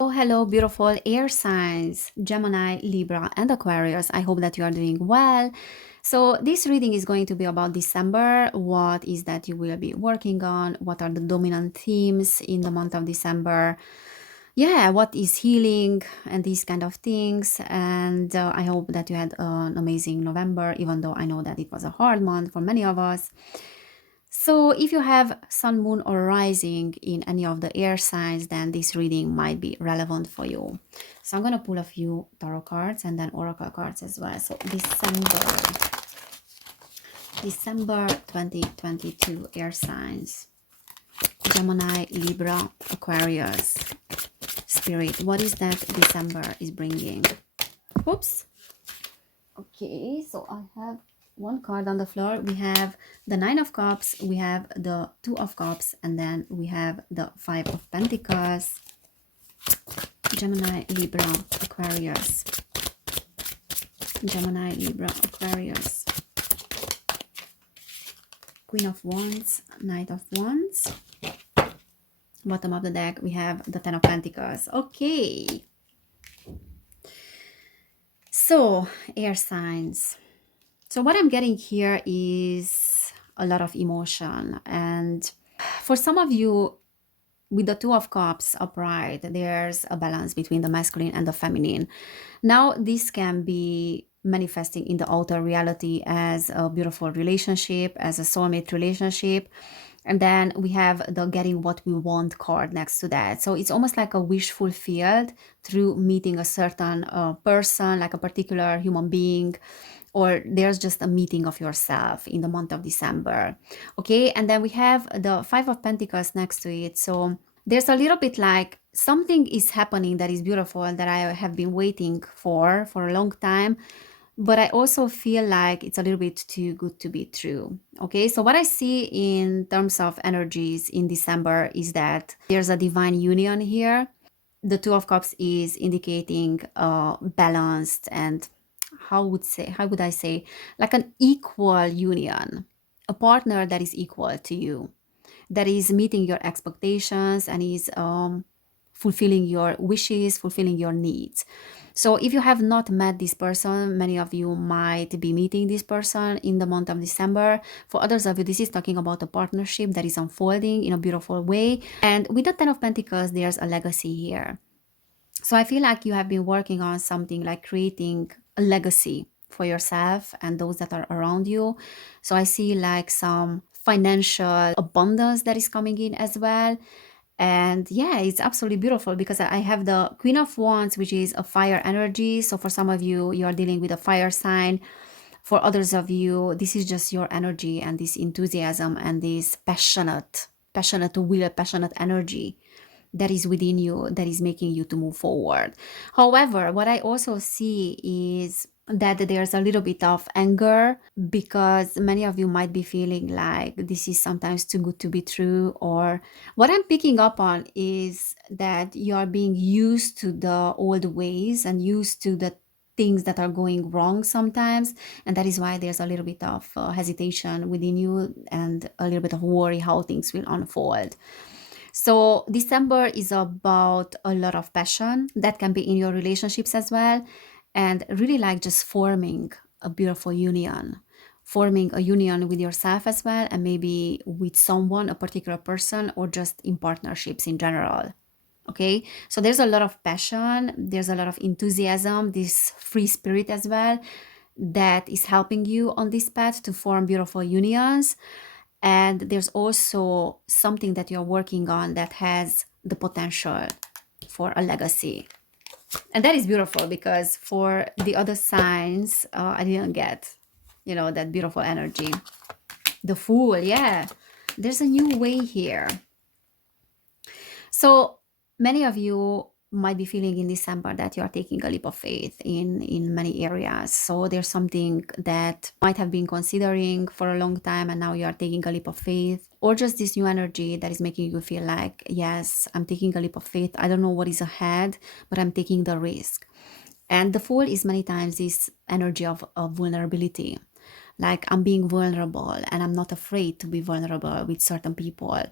Oh, hello, beautiful air signs, Gemini, Libra, and Aquarius. I hope that you are doing well. So, this reading is going to be about December. What is that you will be working on? What are the dominant themes in the month of December? Yeah, what is healing and these kind of things. And I hope that you had an amazing November, even though I know that it was a hard month for many of us. So, if you have sun, moon, or rising in any of the air signs, then this reading might be relevant for you. So, I'm going to pull a few tarot cards and then oracle cards as well. So, December 2022 air signs, Gemini, Libra, Aquarius. Spirit, what is that December is bringing? Oops. Okay, so I have one card on the floor. We have the Nine of Cups, we have the Two of Cups, and then we have the Five of Pentacles. Gemini, Libra, Aquarius. Gemini, Libra, Aquarius. Queen of Wands, Knight of Wands. Bottom of the deck, we have the Ten of Pentacles. Okay. So, air signs. So what I'm getting here is a lot of emotion. And for some of you, with the Two of Cups upright, there's a balance between the masculine and the feminine. Now, this can be manifesting in the outer reality as a beautiful relationship, as a soulmate relationship. And then we have the getting what we want card next to that. So it's almost like a wish fulfilled through meeting a certain person, like a particular human being, or there's just a meeting of yourself in the month of December. Okay, and then we have the Five of Pentacles next to it. So there's a little bit like something is happening that is beautiful that I have been waiting for a long time, but I also feel like it's a little bit too good to be true. Okay, so what I see in terms of energies in December is that there's a divine union here. The Two of Cups is indicating balanced and how would I say, like an equal union, a partner that is equal to you, that is meeting your expectations and is fulfilling your wishes, fulfilling your needs. So if you have not met this person, many of you might be meeting this person in the month of December. For others of you, this is talking about a partnership that is unfolding in a beautiful way. And with the Ten of Pentacles, there's a legacy here. So I feel like you have been working on something like creating a legacy for yourself and those that are around you. So I see like some financial abundance that is coming in as well. And yeah, it's absolutely beautiful because I have the Queen of Wands, which is a fire energy. So for some of you, you are dealing with a fire sign. For others of you, this is just your energy and this enthusiasm and this passionate will, passionate energy that is within you that is making you to move forward. However, what I also see is that there's a little bit of anger because many of you might be feeling like this is sometimes too good to be true, or what I'm picking up on is that you are being used to the old ways and used to the things that are going wrong sometimes, and that is why there's a little bit of hesitation within you and a little bit of worry how things will unfold. So December is about a lot of passion that can be in your relationships as well, and really like just forming a beautiful union, forming a union with yourself as well, and maybe with someone, a particular person, or just in partnerships in general. Okay, so there's a lot of passion, there's a lot of enthusiasm, this free spirit as well that is helping you on this path to form beautiful unions. And there's also something that you're working on that has the potential for a legacy. And that is beautiful because for the other signs, I didn't get, that beautiful energy. The Fool, yeah. There's a new way here. So many of you might be feeling in December that you are taking a leap of faith in many areas. So there's something that might have been considering for a long time and now you are taking a leap of faith, or just this new energy that is making you feel like, yes, I'm taking a leap of faith. I don't know what is ahead, but I'm taking the risk. And the Fool is many times this energy of vulnerability. Like I'm being vulnerable and I'm not afraid to be vulnerable with certain people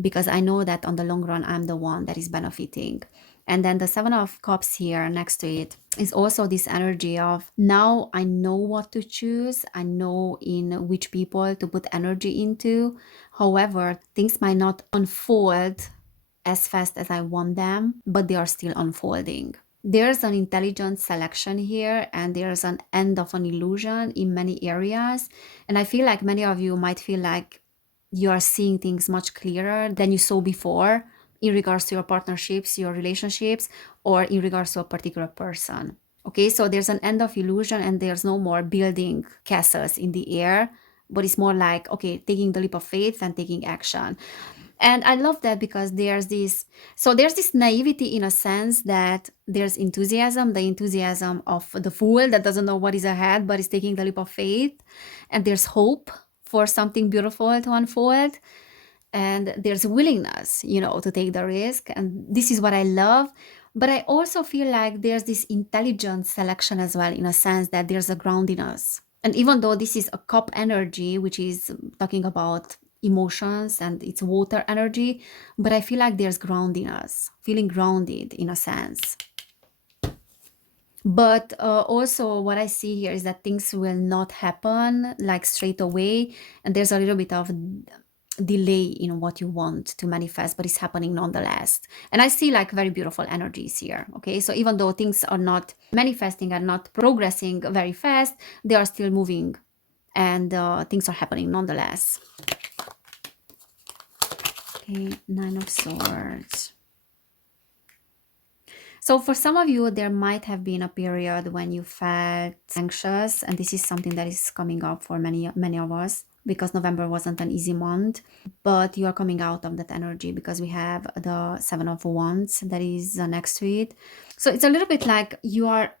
because I know that on the long run, I'm the one that is benefiting. And then the Seven of Cups here next to it is also this energy of, now I know what to choose. I know in which people to put energy into. However, things might not unfold as fast as I want them, but they are still unfolding. There's an intelligent selection here, and there's an end of an illusion in many areas. And I feel like many of you might feel like you are seeing things much clearer than you saw before in regards to your partnerships, your relationships, or in regards to a particular person. Okay, so there's an end of illusion, and there's no more building castles in the air, but it's more like, okay, taking the leap of faith and taking action. And I love that because there's this naivety in a sense that there's enthusiasm, the enthusiasm of the fool that doesn't know what is ahead but is taking the leap of faith. And there's hope for something beautiful to unfold. And there's willingness, to take the risk. And this is what I love. But I also feel like there's this intelligent selection as well, in a sense that there's a groundiness. And even though this is a cup energy, which is talking about emotions and it's water energy, but I feel like there's groundiness, feeling grounded in a sense. But also, what I see here is that things will not happen like straight away, and there's a little bit of delay in what you want to manifest, but it's happening nonetheless. And I see like very beautiful energies here. Okay, so even though things are not manifesting and not progressing very fast, they are still moving, and things are happening nonetheless. Okay, Nine of Swords. So for some of you, there might have been a period when you felt anxious, and this is something that is coming up for many of us, because November wasn't an easy month, but you are coming out of that energy because we have the Seven of Wands that is next to it. So it's a little bit like you are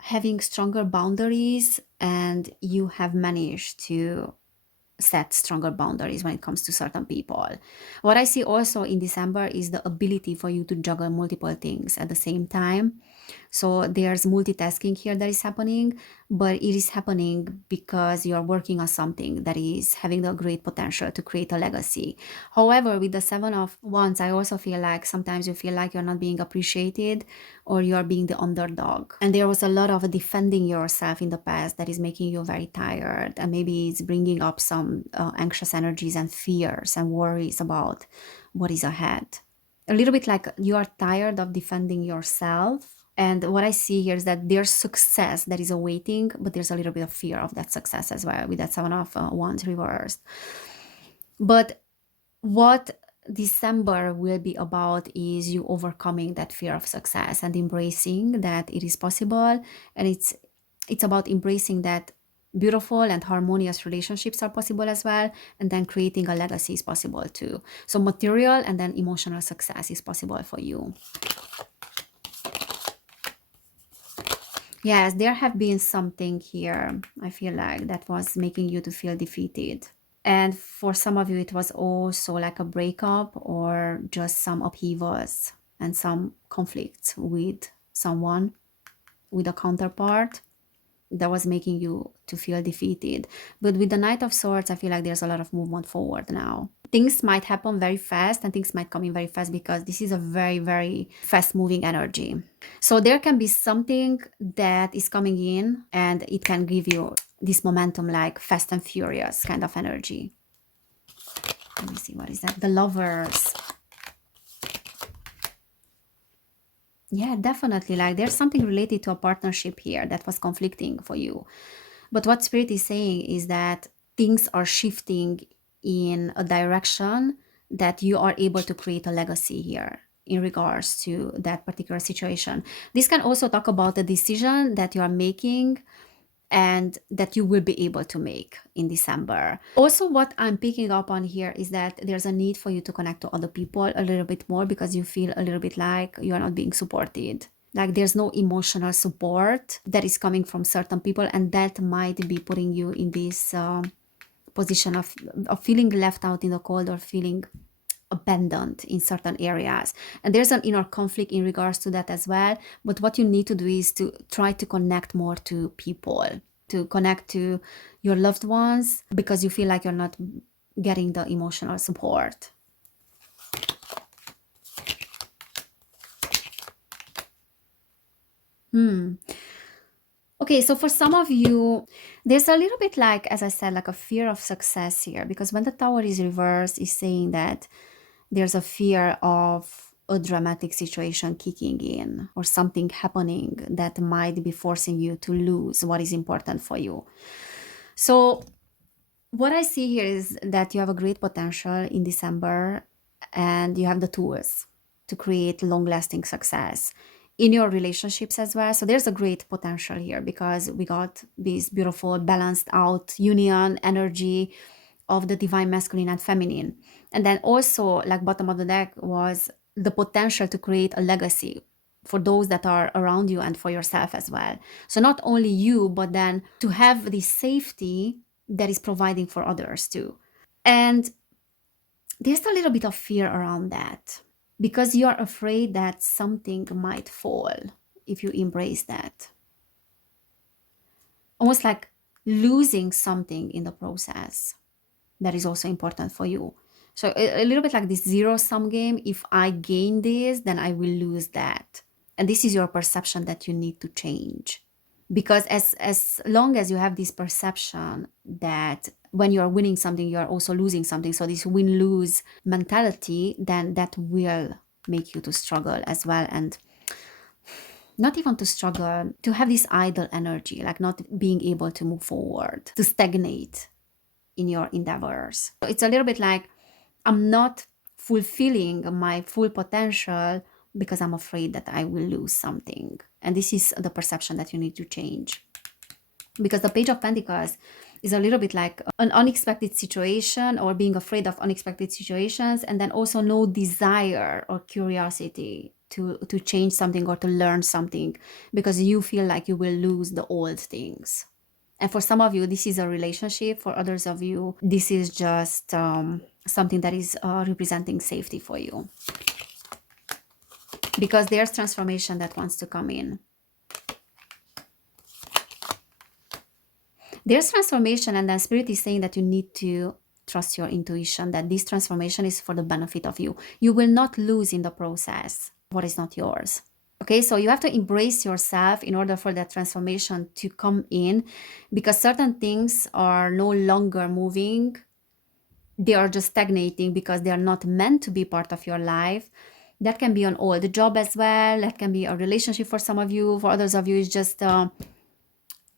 having stronger boundaries, and you have managed to set stronger boundaries when it comes to certain people. What I see also in December is the ability for you to juggle multiple things at the same time. So there's multitasking here that is happening, but it is happening because you are working on something that is having the great potential to create a legacy. However, with the Seven of Wands, I also feel like sometimes you feel like you're not being appreciated, or you are being the underdog. And there was a lot of defending yourself in the past that is making you very tired, and maybe it's bringing up some anxious energies and fears and worries about what is ahead. A little bit like you are tired of defending yourself. And what I see here is that there's success that is awaiting, but there's a little bit of fear of that success as well with that Seven of Wands reversed. But what December will be about is you overcoming that fear of success and embracing that it is possible. And it's about embracing that beautiful and harmonious relationships are possible as well, and then creating a legacy is possible too. So material and then emotional success is possible for you. Yes, there have been something here, I feel like, that was making you to feel defeated. And for some of you, it was also like a breakup or just some upheavals and some conflicts with someone, with a counterpart, that was making you to feel defeated. But with the Knight of Swords, I feel like there's a lot of movement forward now. Things might happen very fast, and things might come in very fast because this is a very, very fast moving energy. So there can be something that is coming in, and it can give you this momentum, like fast and furious kind of energy. Let me see, what is that? The Lovers. Yeah, definitely. Like there's something related to a partnership here that was conflicting for you. But what Spirit is saying is that things are shifting in a direction that you are able to create a legacy here in regards to that particular situation. This can also talk about the decision that you are making and that you will be able to make in December. Also, what I'm picking up on here is that there's a need for you to connect to other people a little bit more because you feel a little bit like you are not being supported. Like there's no emotional support that is coming from certain people, and that might be putting you in this position of feeling left out in the cold, or feeling abandoned in certain areas. And there's an inner conflict in regards to that as well. But what you need to do is to try to connect more to people, to connect to your loved ones, because you feel like you're not getting the emotional support. Hmm. Okay, so for some of you, there's a little bit like, as I said, like a fear of success here, because when the tower is reversed, is saying that there's a fear of a dramatic situation kicking in or something happening that might be forcing you to lose what is important for you. So what I see here is that you have a great potential in December and you have the tools to create long lasting success in your relationships as well. So there's a great potential here because we got this beautiful, balanced out union energy of the divine masculine and feminine. And then also, like bottom of the deck was the potential to create a legacy for those that are around you and for yourself as well. So not only you, but then to have the safety that is providing for others too. And there's a little bit of fear around that because you're afraid that something might fall if you embrace that. Almost like losing something in the process that is also important for you. So a little bit like this zero sum game. If I gain this, then I will lose that. And this is your perception that you need to change. Because as long as you have this perception that when you're winning something, you're also losing something. So this win-lose mentality, then that will make you to struggle as well. And not even to struggle, to have this idle energy, like not being able to move forward, to stagnate in your endeavors. So it's a little bit like I'm not fulfilling my full potential because I'm afraid that I will lose something. And this is the perception that you need to change. Because the Page of Pentacles is a little bit like an unexpected situation or being afraid of unexpected situations, and then also no desire or curiosity to change something or to learn something because you feel like you will lose the old things. And for some of you, this is a relationship. For others of you, this is just something that is representing safety for you. Because there's transformation that wants to come in. There's transformation, and then Spirit is saying that you need to trust your intuition, that this transformation is for the benefit of you. You will not lose in the process what is not yours. Okay, so you have to embrace yourself in order for that transformation to come in, because certain things are no longer moving. They are just stagnating because they are not meant to be part of your life. That can be an old job as well. That can be a relationship for some of you. For others of you, it's just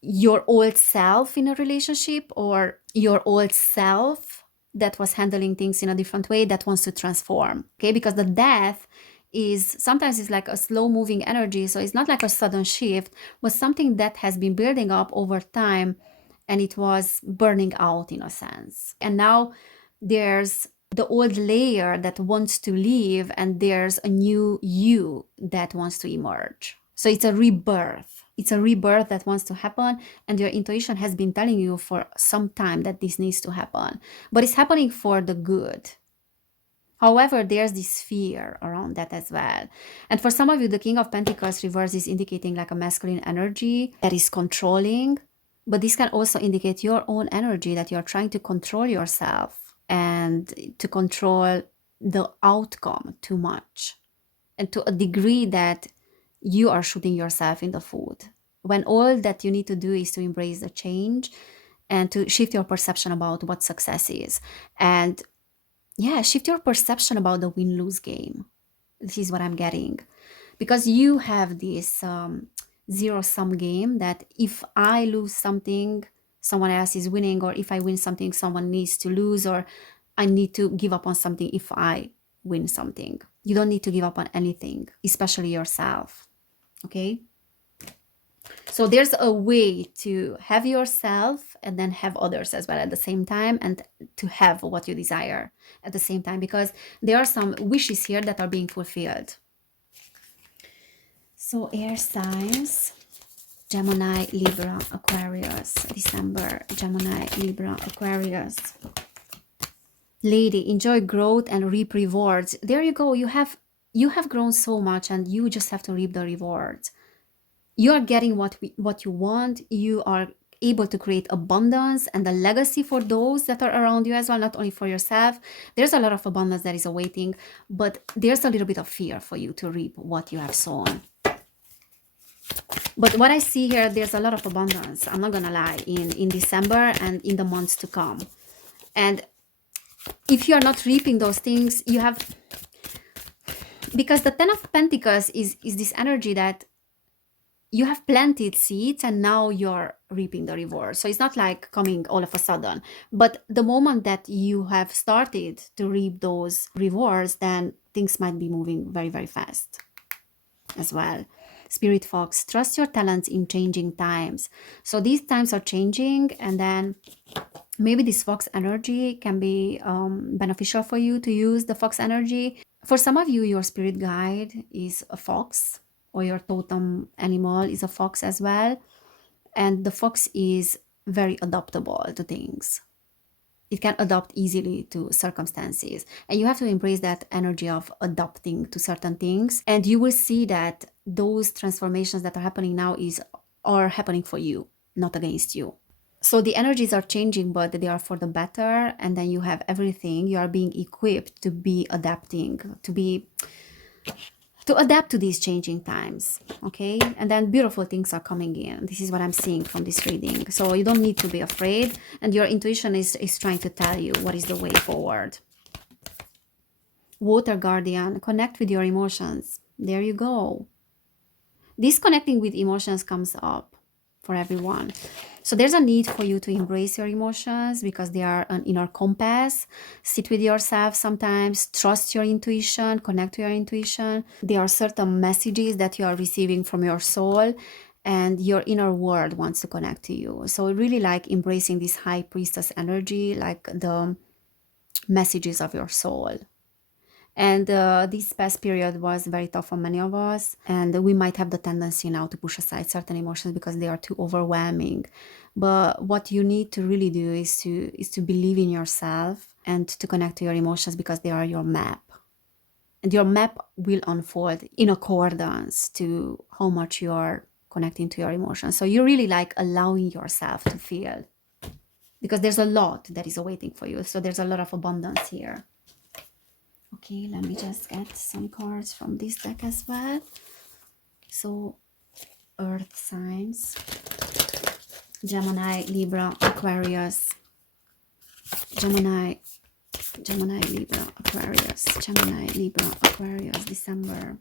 your old self in a relationship, or your old self that was handling things in a different way that wants to transform. Okay, because the death is sometimes it's like a slow moving energy, so it's not like a sudden shift, but something that has been building up over time and it was burning out in a sense. And now there's the old layer that wants to leave and there's a new you that wants to emerge. So it's a rebirth. It's a rebirth that wants to happen, and your intuition has been telling you for some time that this needs to happen, but it's happening for the good. However, there's this fear around that as well. And for some of you, the King of Pentacles reverse is indicating like a masculine energy that is controlling, but this can also indicate your own energy that you're trying to control yourself and to control the outcome too much, and to a degree that you are shooting yourself in the foot, when all that you need to do is to embrace the change and to shift your perception about what success is. And yeah, shift your perception about the win-lose game. This is what I'm getting. Because you have this zero-sum game that if I lose something, someone else is winning, or if I win something, someone needs to lose, or I need to give up on something if I win something. You don't need to give up on anything, especially yourself. Okay? So there's a way to have yourself and then have others as well at the same time, and to have what you desire at the same time, because there are some wishes here that are being fulfilled. So air signs, Gemini, Libra, Aquarius, December, Gemini, Libra, Aquarius. Lady, enjoy growth and reap rewards. There you go. You have grown so much and you just have to reap the rewards. You are getting what you want. You are able to create abundance and a legacy for those that are around you as well, not only for yourself. There's a lot of abundance that is awaiting, but there's a little bit of fear for you to reap what you have sown. But what I see here, there's a lot of abundance, I'm not gonna lie, in December and in the months to come. And if you are not reaping those things, you have, because the Ten of Pentacles is this energy that you have planted seeds and now you're reaping the reward. So it's not like coming all of a sudden, but the moment that you have started to reap those rewards, then things might be moving very, very fast as well. Spirit Fox, trust your talents in changing times. So these times are changing, and then maybe this fox energy can be beneficial for you to use the fox energy. For some of you, your spirit guide is a fox, or your totem animal is a fox as well. And the fox is very adaptable to things. It can adapt easily to circumstances. And you have to embrace that energy of adapting to certain things. And you will see that those transformations that are happening now are happening for you, not against you. So the energies are changing, but they are for the better. And then you have everything. You are being equipped to be adapting, to adapt to these changing times. Okay. And then beautiful things are coming in. This is what I'm seeing from this reading. So you don't need to be afraid. And your intuition is trying to tell you what is the way forward. Water Guardian, connect with your emotions. There you go. This connecting with emotions comes up for everyone. So there's a need for you to embrace your emotions because they are an inner compass. Sit with yourself sometimes, trust your intuition, connect to your intuition. There are certain messages that you are receiving from your soul, and your inner world wants to connect to you. So really like embracing this high priestess energy, like the messages of your soul. And this past period was very tough for many of us, and we might have the tendency now to push aside certain emotions because they are too overwhelming. But what you need to really do is to believe in yourself and to connect to your emotions, because they are your map. And your map will unfold in accordance to how much you are connecting to your emotions. So you're really like allowing yourself to feel, because there's a lot that is awaiting for you. So there's a lot of abundance here. Okay, let me just get some cards from this deck as well. So, Earth signs. Gemini, Libra, Aquarius. Gemini, Libra, Aquarius. Gemini, Libra, Aquarius, December.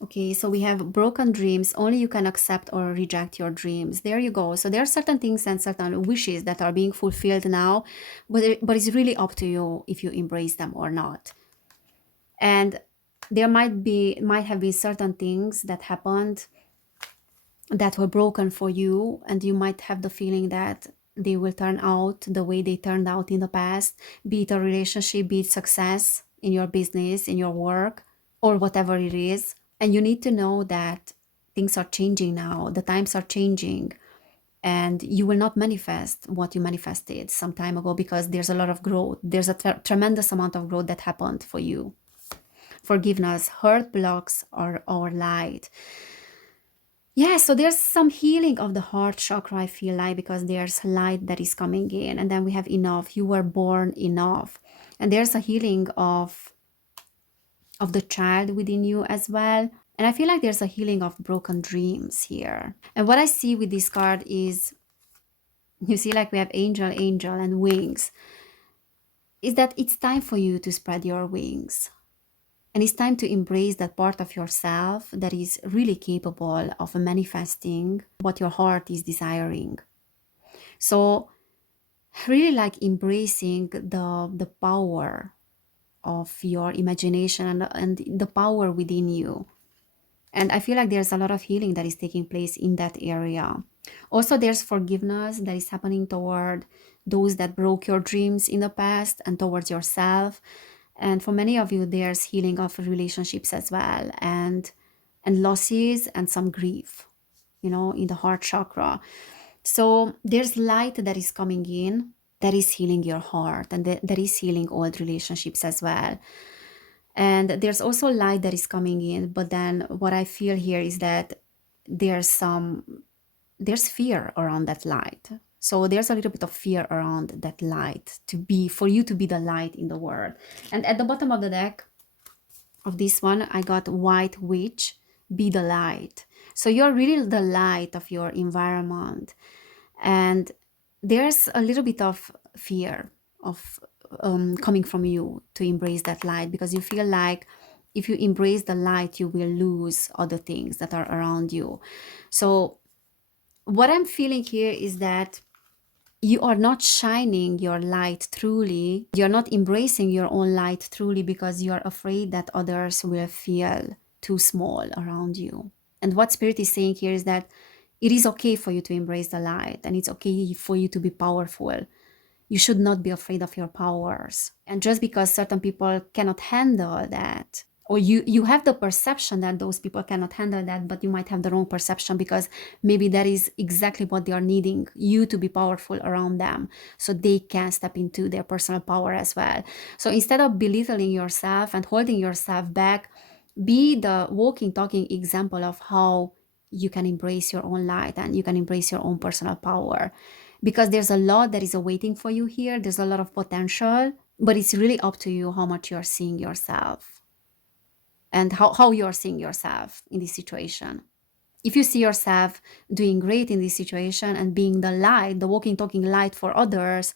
Okay, so we have broken dreams. Only you can accept or reject your dreams. There you go. So there are certain things and certain wishes that are being fulfilled now, but it's really up to you if you embrace them or not. And there might have been certain things that happened that were broken for you, and you might have the feeling that they will turn out the way they turned out in the past, be it a relationship, be it success in your business, in your work, or whatever it is. And you need to know that things are changing now, the times are changing, and you will not manifest what you manifested some time ago, because there's a lot of growth. There's a tremendous amount of growth that happened for you. Forgiveness, hurt blocks our light. Yeah, so there's some healing of the heart chakra, I feel like, because there's light that is coming in. And then we have enough. You were born enough. And there's a healing of the child within you as well. And I feel like there's a healing of broken dreams here. And what I see with this card is, you see, like we have angel, and wings. Is that it's time for you to spread your wings. And it's time to embrace that part of yourself that is really capable of manifesting what your heart is desiring. So really like embracing the power of your imagination and the power within you. And I feel like there's a lot of healing that is taking place in that area. Also, there's forgiveness that is happening toward those that broke your dreams in the past and towards yourself. And for many of you, there's healing of relationships as well, and losses and some grief, in the heart chakra. So there's light that is coming in, that is healing your heart, and that is healing old relationships as well. And there's also light that is coming in, but then what I feel here is that there's fear around that light. So there's a little bit of fear around that light, for you to be the light in the world. And at the bottom of the deck of this one, I got White Witch, be the light. So you're really the light of your environment. And there's a little bit of fear of coming from you to embrace that light, because you feel like if you embrace the light, you will lose other things that are around you. So what I'm feeling here is that you are not shining your light truly. You're not embracing your own light truly because you're afraid that others will feel too small around you. And what Spirit is saying here is that it is okay for you to embrace the light, and it's okay for you to be powerful. You should not be afraid of your powers. And just because certain people cannot handle that, or you have the perception that those people cannot handle that, but you might have the wrong perception, because maybe that is exactly what they are needing, you to be powerful around them so they can step into their personal power as well. So instead of belittling yourself and holding yourself back, be the walking talking example of how you can embrace your own light and you can embrace your own personal power, because there's a lot that is awaiting for you here. There's a lot of potential, but it's really up to you how much you're seeing yourself and how you're seeing yourself in this situation. If you see yourself doing great in this situation and being the light, the walking talking light for others,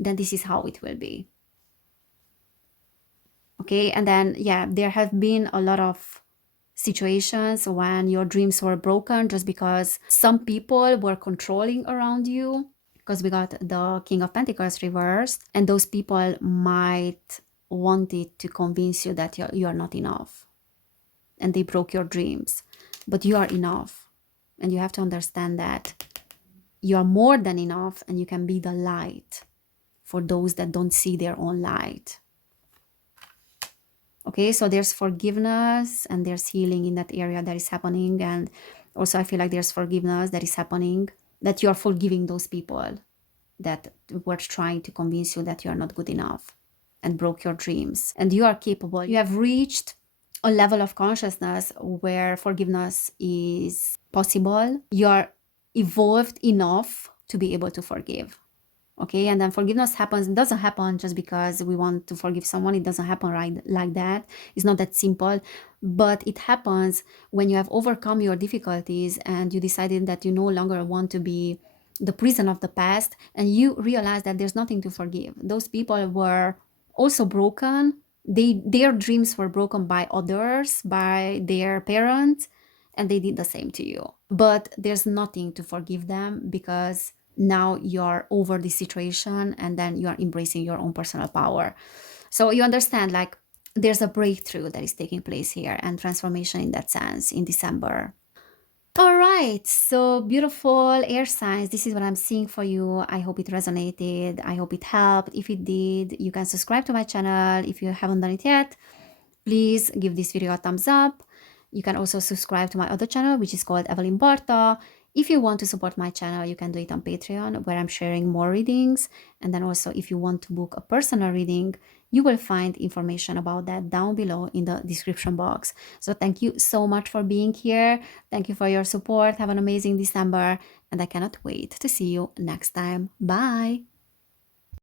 then this is how it will be. Okay. And then, yeah, there have been a lot of situations when your dreams were broken just because some people were controlling around you, because we got the King of Pentacles reversed, and those people might wanted to convince you that you are not enough, and they broke your dreams. But you are enough, and you have to understand that you are more than enough, and you can be the light for those that don't see their own light. Okay, so there's forgiveness and there's healing in that area that is happening. And also I feel like there's forgiveness that is happening, that you are forgiving those people that were trying to convince you that you are not good enough and broke your dreams. And you are capable. You have reached a level of consciousness where forgiveness is possible. You are evolved enough to be able to forgive. Okay, and then forgiveness happens. It doesn't happen just because we want to forgive someone. It doesn't happen right like that. It's not that simple. But it happens when you have overcome your difficulties and you decided that you no longer want to be the prison of the past, and you realize that there's nothing to forgive. Those people were also broken. Their dreams were broken by others, by their parents, and they did the same to you. But there's nothing to forgive them, because now you're over the situation and then you're embracing your own personal power. So you understand, like, there's a breakthrough that is taking place here and transformation in that sense in December. All right, so beautiful air signs, this is what I'm seeing for you. I hope it resonated. I hope it helped. If it did, you can subscribe to my channel. If you haven't done it yet, please give this video a thumbs up. You can also subscribe to my other channel, which is called Evelin Barta. If you want to support my channel, you can do it on Patreon, where I'm sharing more readings. And then also, if you want to book a personal reading, you will find information about that down below in the description box. So thank you so much for being here. Thank you for your support. Have an amazing December, and I cannot wait to see you next time. Bye!